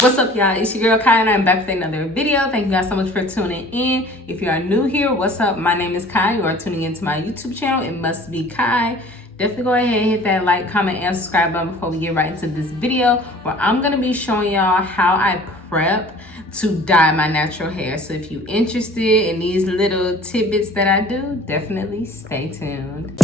What's up, y'all? It's your girl Kai and I'm back with another video. Thank you guys so much for tuning in. If you are new here, what's up? My name is Kai. You are tuning into my YouTube channel. It must be Kai. Definitely go ahead and hit that like, comment, and subscribe button before we get right into this video where I'm going to be showing y'all how I prep to dye my natural hair. So if you're interested in these little tidbits that I do, definitely stay tuned.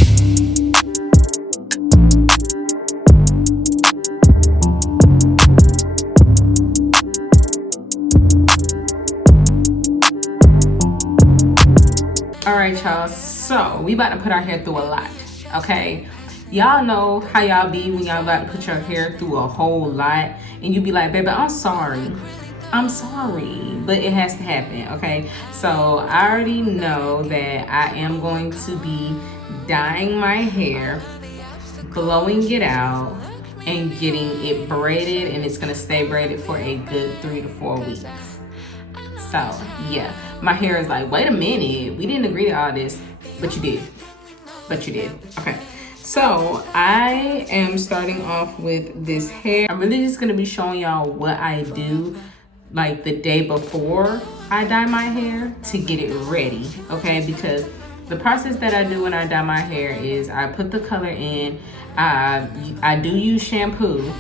All right, y'all, so we about to put our hair through a lot, okay? Y'all know how y'all be when y'all about to put your hair through a whole lot and you be like, baby, I'm sorry, but it has to happen, okay? So I already know that I am going to be dyeing my hair, blowing it out, and getting it braided, and it's gonna stay braided for a good 3 to 4 weeks. So yeah, my hair is like, wait a minute, we didn't agree to all this, but you did. Okay, so I am starting off with this hair. I'm really just gonna be showing y'all what I do like the day before I dye my hair to get it ready, okay? Because the process that I do when I dye my hair is I put the color in, I do use shampoo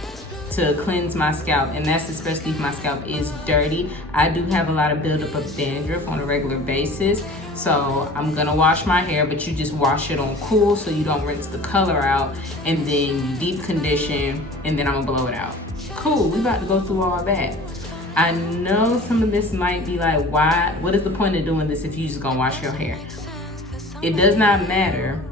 to cleanse my scalp, and that's especially if my scalp is dirty. I do have a lot of buildup of dandruff on a regular basis, so I'm gonna wash my hair, but you just wash it on cool so you don't rinse the color out, and then you deep condition, and then I'm gonna blow it out. Cool, we about to go through all that. I know some of this might be like, why? What is the point of doing this if you just gonna wash your hair? It does not matter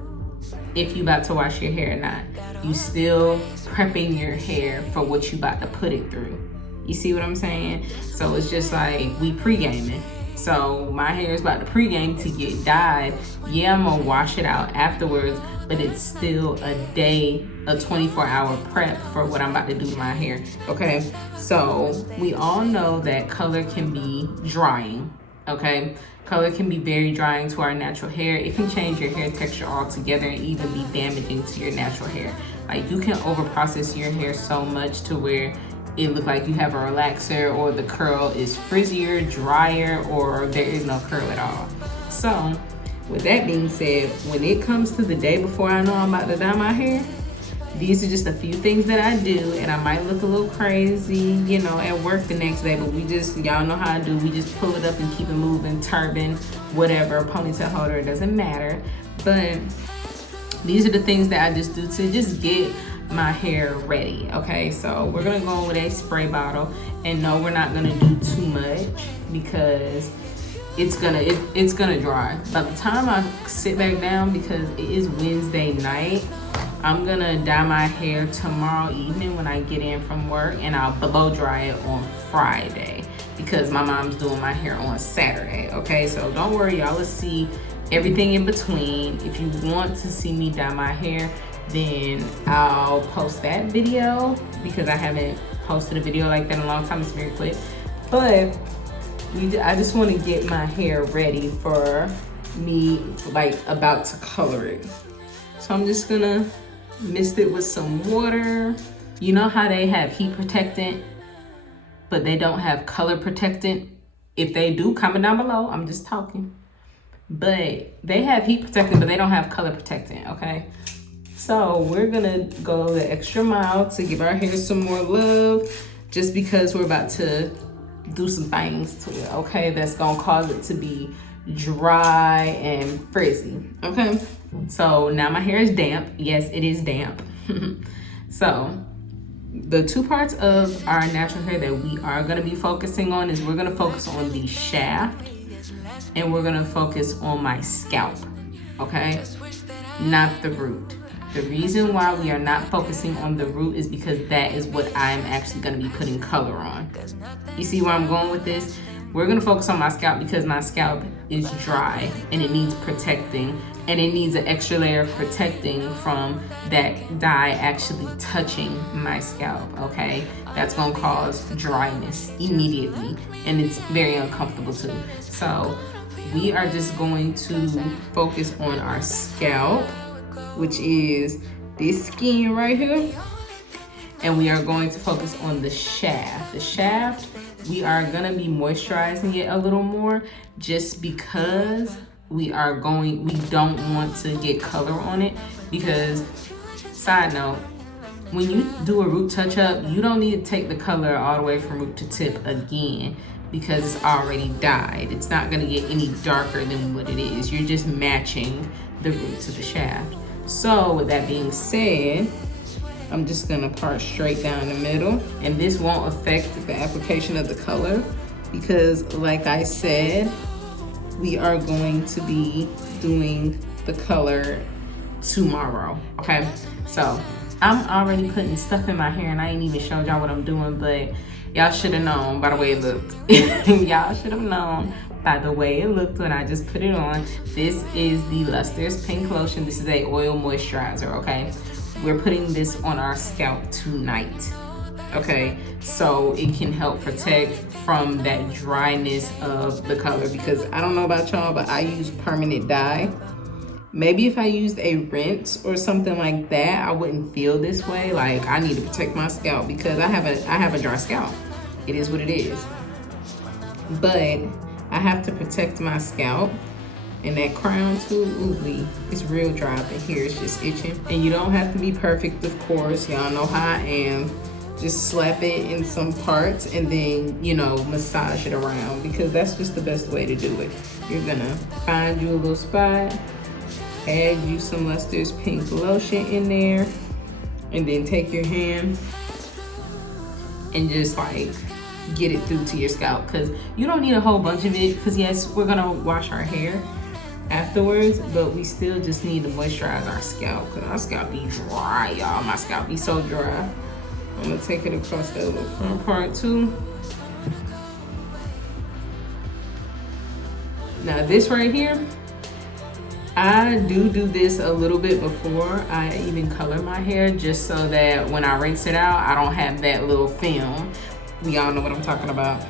if you about to wash your hair or not. You still prepping your hair for what you about to put it through. You see what I'm saying? So it's just like we pre-gaming. So my hair is about to pre-game to get dyed. Yeah, I'm gonna wash it out afterwards, but it's still a day, a 24-hour prep for what I'm about to do to my hair, okay? So we all know that color can be drying, okay? Color can be very drying to our natural hair. It can change your hair texture altogether and even be damaging to your natural hair. Like, you can over process your hair so much to where it look like you have a relaxer, or the curl is frizzier, drier, or there is no curl at all. So with that being said, when it comes to the day before I know I'm about to dye my hair, these are just a few things that I do, and I might look a little crazy, you know, at work the next day, but we just, y'all know how I do, we just pull it up and keep it moving, turban, whatever, ponytail holder, it doesn't matter. But these are the things that I just do to just get my hair ready, okay? So we're gonna go with a spray bottle, and no, we're not gonna do too much because it's gonna dry. By the time I sit back down, because it is Wednesday night, I'm gonna dye my hair tomorrow evening when I get in from work, and I'll blow dry it on Friday because my mom's doing my hair on Saturday, okay? So don't worry, y'all will see everything in between. If you want to see me dye my hair, then I'll post that video because I haven't posted a video like that in a long time. It's very quick, but I just want to get my hair ready for me, like about to color it. So I'm just gonna mist it with some water. You know how they have heat protectant, but they don't have color protectant? If they do, comment down below. I'm just talking. But they have heat protectant, but they don't have color protectant, okay? So we're gonna go the extra mile to give our hair some more love, just because we're about to do some things to it, okay? That's gonna cause it to be dry and frizzy, okay? So now my hair is damp. Yes, it is damp. So the two parts of our natural hair that we are gonna be focusing on is we're gonna focus on the shaft, and we're gonna focus on my scalp, okay? Not the root. The reason why we are not focusing on the root is because that is what I'm actually gonna be putting color on. You see where I'm going with this? We're gonna focus on my scalp because my scalp is dry and it needs protecting, and it needs an extra layer of protecting from that dye actually touching my scalp, okay? That's gonna cause dryness immediately, and it's very uncomfortable too. So we are just going to focus on our scalp, which is this skin right here. and we are going to focus on the shaft. The shaft, we are gonna be moisturizing it a little more just because we don't want to get color on it. Because, side note, when you do a root touch up, you don't need to take the color all the way from root to tip again because it's already dyed. It's not gonna get any darker than what it is. You're just matching the root to the shaft. So with that being said, I'm just gonna part straight down the middle, and this won't affect the application of the color because, like I said, we are going to be doing the color tomorrow, okay? So I'm already putting stuff in my hair and I ain't even showed y'all what I'm doing, but y'all should have known by the way it looked. Y'all should have known by the way it looked when I just put it on. This is the Luster's Pink Lotion. This is a oil moisturizer, okay? We're putting this on our scalp tonight, okay? So it can help protect from that dryness of the color, because I don't know about y'all, but I use permanent dye. Maybe if I used a rinse or something like that, I wouldn't feel this way. Like, I need to protect my scalp because I have a dry scalp. It is what it is. But I have to protect my scalp. And that crown too, ooh, it's real dry up in here. It's just itching. And you don't have to be perfect, of course. Y'all know how I am. Just slap it in some parts and then, you know, massage it around, because that's just the best way to do it. You're gonna find you a little spot, add you some Luster's Pink Lotion in there, and then take your hand and just like get it through to your scalp, because you don't need a whole bunch of it, because yes, we're gonna wash our hair afterwards, but we still just need to moisturize our scalp, because our scalp be dry, y'all. My scalp be so dry. I'm gonna take it across that little front part too. Now this right here, I do this a little bit before I even color my hair, just so that when I rinse it out, I don't have that little film. We all know what I'm talking about.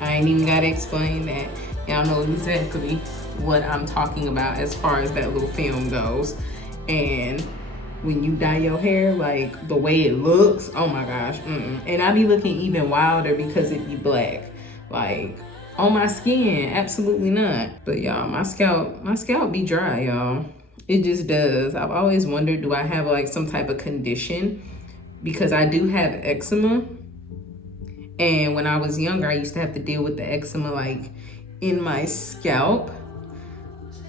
I ain't even gotta explain that. Y'all know exactly what I'm talking about as far as that little film goes. And when you dye your hair, like the way it looks, oh my gosh. And I be looking even wilder because it be black. Like, on my skin, absolutely not. But y'all, my scalp be dry, y'all. It just does. I've always wondered, do I have like some type of condition? Because I do have eczema. And when I was younger, I used to have to deal with the eczema like in my scalp.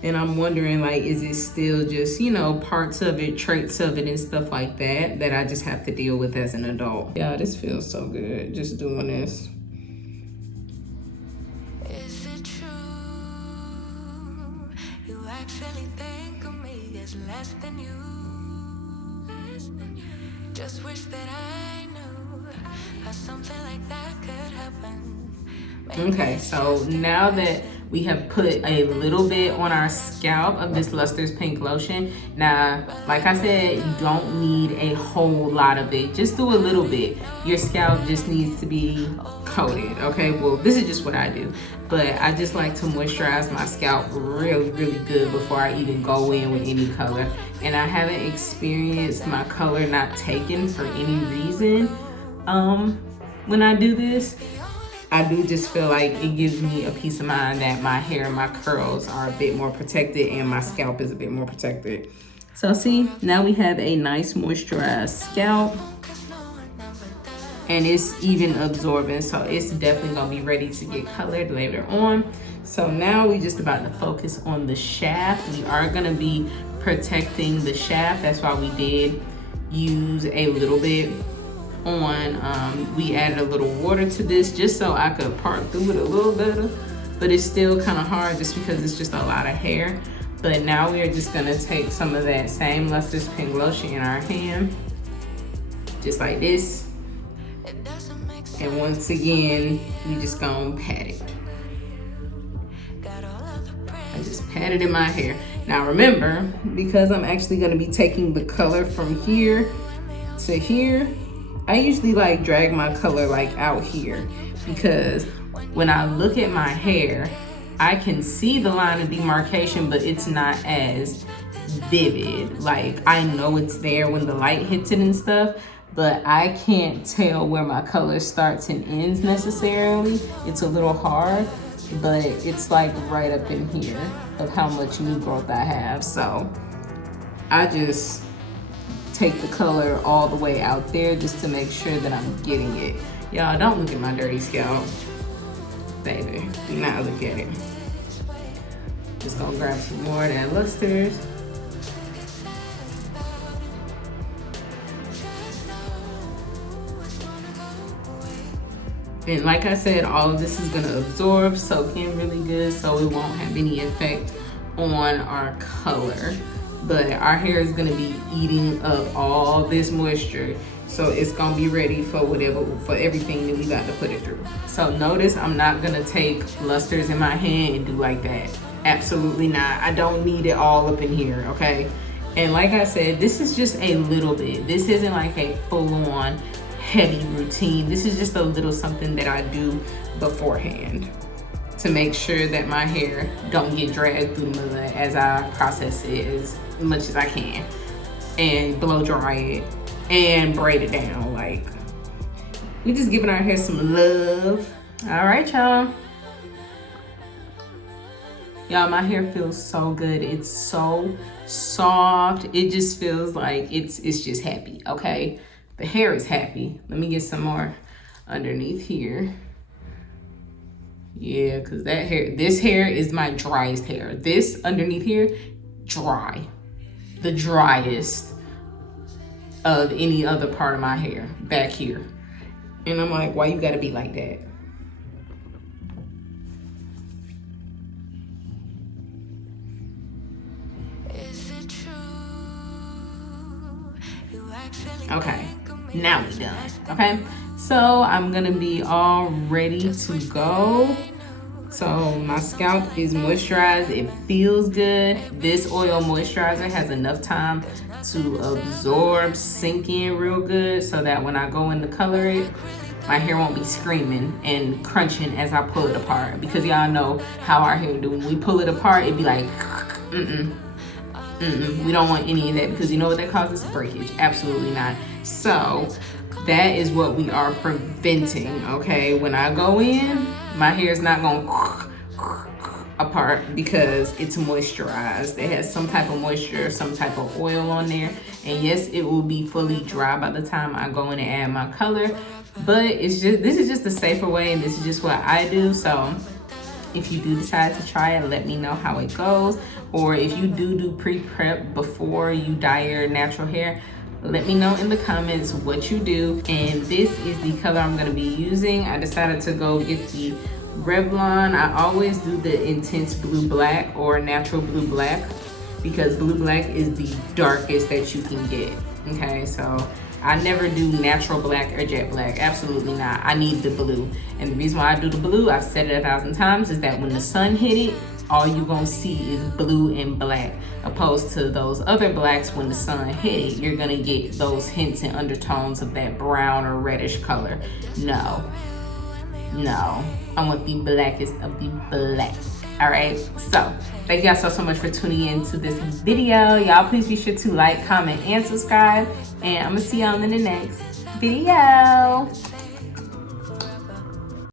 And I'm wondering, like, is it still just, you know, parts of it, traits of it and stuff like that, that I just have to deal with as an adult. Yeah, this feels so good, just doing this. Is it true? You actually think of me as less than you. Just wish that I knew how something like that could happen. Okay, so now that we have put a little bit on our scalp of this Luster's Pink Lotion, now, like I said, you don't need a whole lot of it. Just do a little bit. Your scalp just needs to be coated, okay? Well, this is just what I do. But I just like to moisturize my scalp really, really good before I even go in with any color. And I haven't experienced my color not taken for any reason. When I do this, I do just feel like it gives me a peace of mind that my hair and my curls are a bit more protected and my scalp is a bit more protected. So see, now we have a nice moisturized scalp, and it's even absorbing, so it's definitely gonna be ready to get colored later on. So now we just about to focus on the shaft. We are gonna be protecting the shaft. That's why we did use a little bit on, we added a little water to this just so I could part through it a little better, but it's still kind of hard just because it's just a lot of hair. But now we are just gonna take some of that same Luster's Pink Lotion in our hand, just like this, and once again we just gonna pat it. I just pat it in my hair. Now remember, because I'm actually gonna be taking the color from here to here, I usually like drag my color like out here, because when I look at my hair, I can see the line of demarcation, but it's not as vivid. Like, I know it's there when the light hits it and stuff, but I can't tell where my color starts and ends necessarily. It's a little hard, but it's like right up in here of how much new growth I have. So I just take the color all the way out there just to make sure that I'm getting it. Y'all, don't look at my dirty scalp. Baby, do not look at it. Just gonna grab some more of that Lusters. And like I said, all of this is gonna absorb, soak in really good, so it won't have any effect on our color. But our hair is gonna be eating up all this moisture, so it's gonna be ready for for everything that we got to put it through. So notice I'm not gonna take Lusters in my hand and do like that. Absolutely not. I don't need it all up in here, okay? And like I said, this is just a little bit. This isn't like a full-on heavy routine. This is just a little something that I do beforehand to make sure that my hair don't get dragged through the mud as I process it as much as I can, and blow dry it and braid it down. Like, we just giving our hair some love. All right, y'all. Y'all, my hair feels so good. It's so soft. It just feels like it's just happy, okay? The hair is happy. Let me get some more underneath here. Yeah, because this hair is my driest hair. This underneath here, dry. The driest of any other part of my hair, back here. And I'm like, why you gotta be like that? Okay, now we're done, okay? So I'm gonna be all ready to go. So my scalp is moisturized, it feels good. This oil moisturizer has enough time to absorb, sink in real good, so that when I go in to color it, my hair won't be screaming and crunching as I pull it apart. Because y'all know how our hair do. When we pull it apart, it'd be like, we don't want any of that, because you know what that causes? Breakage. Absolutely not. So that is what we are preventing, okay? When I go in, my hair is not going apart because it's moisturized. It has some type of moisture, some type of oil on there. And yes, it will be fully dry by the time I go in and add my color. But this is just a safer way, and this is just what I do. So if you do decide to try it, let me know how it goes. Or if you do pre-prep before you dye your natural hair, let me know in the comments what you do. And this is the color I'm gonna be using. I decided to go get the Revlon. I always do the intense blue black or natural blue black, because blue black is the darkest that you can get, okay? So I never do natural black or jet black. Absolutely not. I need the blue. And the reason why I do the blue, I've said it 1,000 times, is that when the sun hit it, all you gonna see is blue and black. Opposed to those other blacks, when the sun hit it, you're gonna get those hints and undertones of that brown or reddish color. No, I want the blackest of the black. All right, so thank y'all so much for tuning in to this video. Y'all please be sure to like, comment, and subscribe. And I'm gonna see y'all in the next video.